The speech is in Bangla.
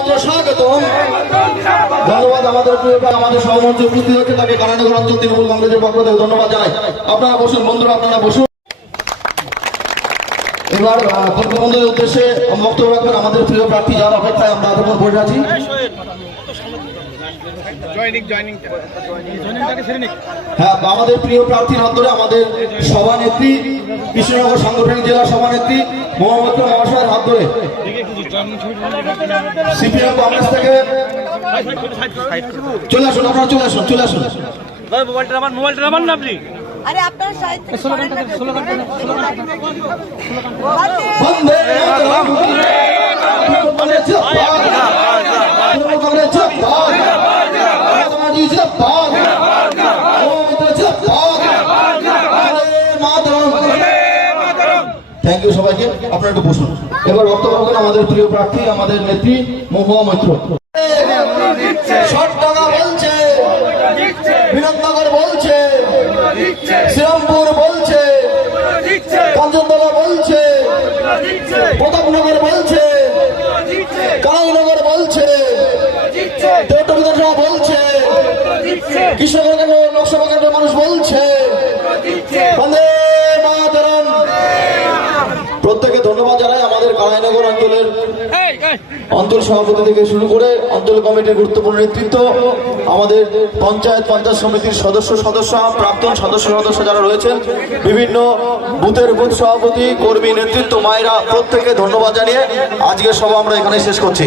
মহামন্ত্র স্বাগত। ধন্যবাদ আমাদের আমাদের সহমন্ত্রী উপস্থিত হচ্ছে, তাকে কারানগর অঞ্চল তৃণমূল কংগ্রেসের পক্ষ থেকে ধন্যবাদ জানাই। আপনারা বসুন বন্ধুরা, আপনারা বসুন। এবার বন্ধুদের উদ্দেশ্যে বক্তব্য রাখবেন আমাদের প্রিয় প্রার্থী, যার অপেক্ষায় আমরা এতক্ষণ বসে আছি। হ্যাঁ, আমাদের প্রিয় প্রার্থীর হাত ধরে আমাদের সভানেত্রী, কৃষ্ণনগর সাংগঠনিক জেলার সভানেত্রী মহামন্ত্র মহাশয়ের হাত ধরে সিপিএম কংগ্রেস থেকে চলে আসুন, আপনারা চলে আসুন, চলে আসুন। মোবাইলটা নামান না আপনি। আরে আপনার সাইড থেকে বন্দে মাতরম, কংগ্রেস জিন্দাবাদ, কংগ্রেস জিন্দাবাদ, মাতাজি জিন্দাবাদ, মহামন্ত্র জিন্দাবাদ, বন্দে মাতরম। থ্যাংক ইউ সবাইকে, আপনারা একটু বসুন। এবার বক্তব্য রাখবেন আমাদের প্রিয় প্রার্থী, আমাদের নেত্রী মহুয়া মৈত্র। ষাটডাঙ্গা বলছে, বিনোদনগর বলছে, শ্রীরামপুর বলছে, কাঞ্চনতলা বলছে, প্রতাপনগর বলছে, কালাইনগর বলছে, দেওটা বিধানসভা বলছে, কৃষ্ণনগর লোকসভা কেন্দ্রের মানুষ বলছে বন্দে মাতরম। প্রত্যেকে ধন্যবাদ জানাই আমাদের কালাইনগর অঞ্চলের অঞ্চল সভাপতি থেকে শুরু করে অঞ্চল কমিটির গুরুত্বপূর্ণ নেতৃত্ব, আমাদের পঞ্চায়েত সমিতির সদস্য প্রাক্তন সদস্য যারা রয়েছেন, বিভিন্ন বুথের বুথ সভাপতি, কর্মী, নেতৃত্ব, মায়েরা, প্রত্যেককে ধন্যবাদ জানিয়ে আজকের সভা আমরা এখানে শেষ করছি।